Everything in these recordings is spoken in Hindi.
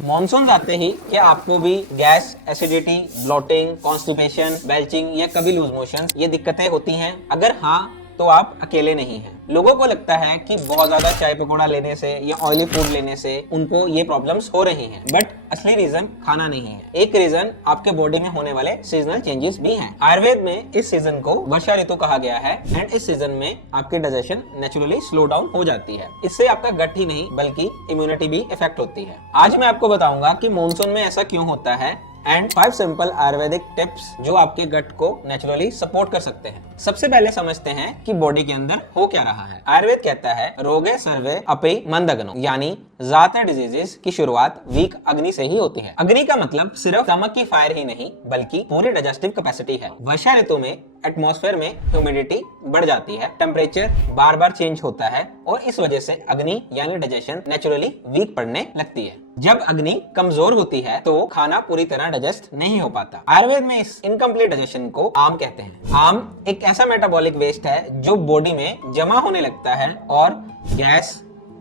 मॉनसून आते ही क्या आपको भी gas, acidity, bloating, constipation, belching या कभी लूज मोशन ये दिक्कतें होती हैं? अगर हाँ तो आप अकेले नहीं हैं। लोगों को लगता है कि बहुत ज्यादा चाय पकौड़ा लेने से या ऑयली फूड लेने से उनको ये प्रॉब्लम्स हो रही हैं, बट असली रीजन खाना नहीं है। एक रीजन आपके बॉडी में होने वाले सीजनल चेंजेस भी हैं। आयुर्वेद में इस सीजन को वर्षा ऋतु कहा गया है एंड इस सीजन में आपकी डाइजेशन नेचुरली स्लो डाउन हो जाती है। इससे आपका गट ही नहीं बल्कि इम्यूनिटी भी इफेक्ट होती है। आज मैं आपको बताऊंगा कि मॉनसून में ऐसा क्यों होता है एंड 5 सिंपल आयुर्वेदिक टिप्स जो आपके गट को नेचुरली सपोर्ट कर सकते हैं। सबसे पहले समझते हैं कि बॉडी के अंदर हो क्या रहा है। आयुर्वेद कहता है रोगे सर्वे अपि मंदग्नो, यानी ज्यादातर डिजीजेस की शुरुआत वीक अग्नि से ही होती है। अग्नि का मतलब सिर्फ स्टमक की फायर ही नहीं बल्कि पूरी डाइजेस्टिव कैपेसिटी है। वर्षा ऋतु में एटमॉस्फेयर में ह्यूमिडिटी बढ़ जाती है, टेम्परेचर बार बार चेंज होता है और इस वजह से अग्नि यानी डाइजेशन नेचुरली वीक पड़ने लगती है। जब अग्नि कमजोर होती है तो खाना पूरी तरह डाइजेस्ट नहीं हो पाता। आयुर्वेद में इस इनकम्प्लीट डाइजेशन को आम कहते हैं। आम एक ऐसा मेटाबॉलिक वेस्ट है जो बॉडी में जमा होने लगता है और गैस,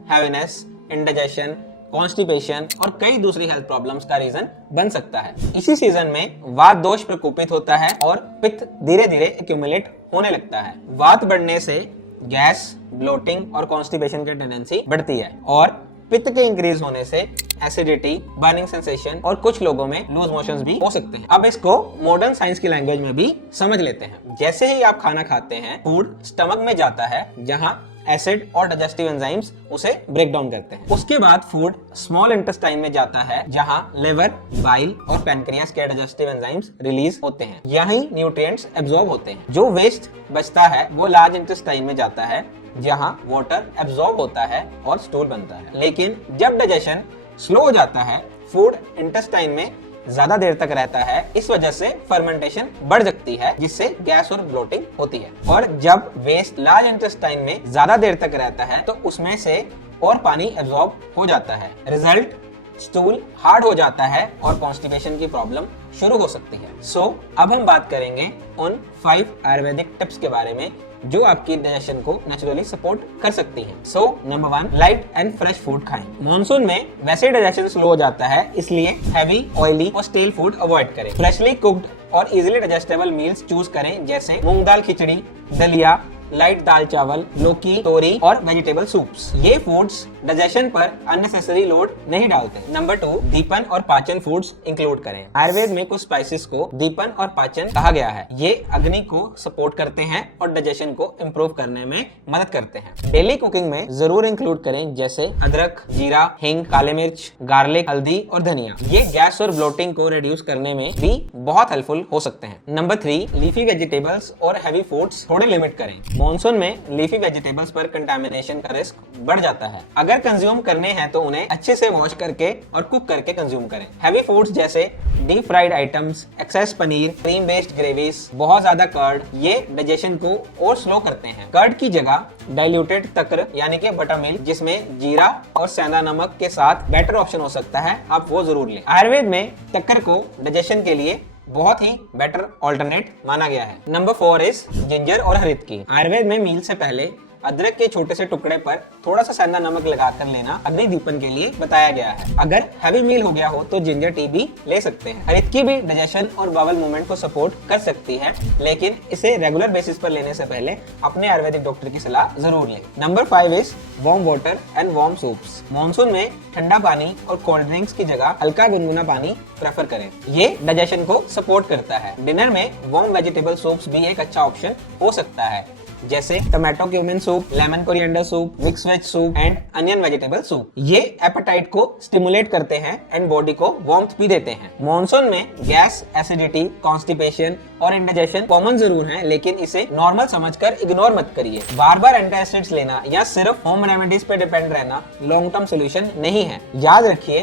हैवीनेस, इंडाइजेशन, कॉन्स्टिपेशन और कई दूसरी हेल्थ प्रॉब्लम्स का रीजन बन सकता है। इसी सीजन में वात दोष प्रकोपित होता है और पित्त धीरे धीरे एक्यूमुलेट होने लगता है। वात बढ़ने से गैस, ब्लोटिंग और कॉन्स्टिपेशन की टेंडेंसी बढ़ती है और पित्त के इंक्रीज होने से एसिडिटी, बर्निंग सेंसेशन और कुछ लोगों में लूज मोशंस भी हो सकते हैं। अब इसको मॉडर्न साइंस की लैंग्वेज में भी समझ लेते हैं। जैसे ही आप खाना खाते हैं, फूड स्टमक में जाता है जहां एसिड और डाइजेस्टिव एंजाइम्स उसे ब्रेक डाउन करते हैं। उसके बाद फूड स्मॉल इंटेस्टाइन में जाता है जहां लिवर, बाइल और पैनक्रियास के डाइजेस्टिव एंजाइम्स रिलीज होते हैं। यहीं न्यूट्रिएंट्स एब्जॉर्ब होते हैं। जो वेस्ट बचता है वो लार्ज इंटेस्टाइन में जाता है जहां वाटर एब्जॉर्ब होता है और स्टूल बनता है। लेकिन जब डाइजेशन स्लो हो जाता है, फूड इंटेस्टाइन में ज्यादा देर तक रहता है, इस वजह से फर्मेंटेशन बढ़ सकती है जिससे गैस और ब्लोटिंग होती है। और जब वेस्ट लार्ज इंटेस्टाइन में ज्यादा देर तक रहता है तो उसमें से और पानी एब्जॉर्ब हो जाता है। रिजल्ट स्टूल हार्ड हो जाता है और कॉन्स्टिपेशन की प्रॉब्लम शुरू हो सकती है। सो अब हम बात करेंगे उन 5 आयुर्वेदिक टिप्स के बारे में जो आपकी डाइजेशन को नेचुरली सपोर्ट कर सकती हैं। So number 1, light and fresh food खाएं। मॉनसून में वैसे डाइजेशन स्लो हो जाता है, इसलिए हैवी, ऑयली और स्टेल फूड अवॉइड करें। फ्रेशली कुक्ड और इजीली डाइजेस्टेबल मील्स चूज करें जैसे मूंग दाल खिचड़ी, दलिया, लाइट दाल चावल, लौकी, तोरी और वेजिटेबल सूप्स। ये फूड्स डाइजेशन पर अननेसेसरी लोड नहीं डालते। नंबर 2, दीपन और पाचन फूड्स इंक्लूड करें। आयुर्वेद में कुछ स्पाइसेस को दीपन और पाचन कहा गया है। ये अग्नि को सपोर्ट करते हैं और डाइजेशन को इम्प्रूव करने में मदद करते हैं। डेली कुकिंग में जरूर इंक्लूड करें जैसे अदरक, जीरा, हिंग, काले मिर्च, गार्लिक, हल्दी और धनिया। ये गैस और ब्लोटिंग को रिड्यूस करने में भी बहुत हेल्पफुल हो सकते हैं। नंबर 3, लीफी वेजिटेबल्स और हैवी फूड्स थोड़े लिमिट करें। मॉनसून में लीफी वेजिटेबल्स पर कंटामिनेशन का रिस्क बढ़ जाता है। अगर कंज्यूम करने हैं तो उन्हें अच्छे से वॉश करके और कुक करके कंज्यूम करें। हैवी फूड्स जैसे deep fried items, excess paneer, cream based gravies, बहुत ज्यादा कर्ड, ये डाइजेशन को और स्लो करते हैं। कर्ड की जगह डाइल्यूटेड तक्र यानी कि बटर मिल्क जिसमें जीरा और सेंधा नमक के साथ बेटर ऑप्शन हो सकता है, आप वो जरूर लें। आयुर्वेद में तक्र को डाइजेशन के लिए बहुत ही बेटर ऑल्टरनेट माना गया है। नंबर 4 इज जिंजर और हरितकी। आयुर्वेद में मील से पहले अदरक के छोटे से टुकड़े पर थोड़ा सा सेंधा नमक लगाकर लेना अग्नि दीपन के लिए बताया गया है। अगर हैवी मील हो गया हो तो जिंजर टी भी ले सकते हैं। हरितकी भी डाइजेशन और बावल मूवमेंट को सपोर्ट कर सकती है, लेकिन इसे रेगुलर बेसिस पर लेने से पहले अपने आयुर्वेदिक डॉक्टर की सलाह जरूर लें। Number 5 is warm water and warm soups. Monsoon में ठंडा पानी और कोल्ड ड्रिंक्स की जगह हल्का गुनगुना पानी प्रेफर करें। ये डाइजेशन को सपोर्ट करता है। डिनर में वार्म वेजिटेबल सूप्स भी एक अच्छा ऑप्शन हो सकता है जैसे tomato cumin soup, lemon coriander soup, mix veg soup and onion vegetable soup. ये एपेटाइट को स्टिमुलेट करते हैं एंड बॉडी को वार्मथ भी देते हैं। मॉनसून में गैस, एसिडिटी, कॉन्स्टिपेशन और इंडाइजेशन कॉमन जरूर हैं, लेकिन इसे नॉर्मल समझकर इग्नोर मत करिए। बार बार एंटासिड्स लेना या सिर्फ होम रेमेडीज पे डिपेंड रहना लॉन्ग टर्म सोल्यूशन नहीं है। याद रखिए,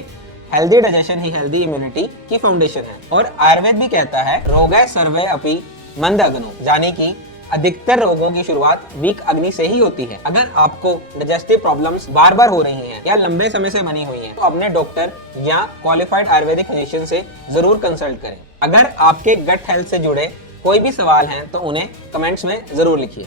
हेल्दी डाइजेशन ही हेल्दी इम्यूनिटी की फाउंडेशन है। और आयुर्वेद भी कहता है रोगः सर्वे अपि मंदग्नो, यानी कि अधिकतर रोगों की शुरुआत वीक अग्नि से ही होती है। अगर आपको डाइजेस्टिव प्रॉब्लम्स बार बार हो रही हैं या लंबे समय से बनी हुई हैं, तो अपने डॉक्टर या क्वालिफाइड आयुर्वेदिक फिजिशियन से जरूर कंसल्ट करें। अगर आपके गट हेल्थ से जुड़े कोई भी सवाल हैं तो उन्हें कमेंट्स में जरूर लिखिए।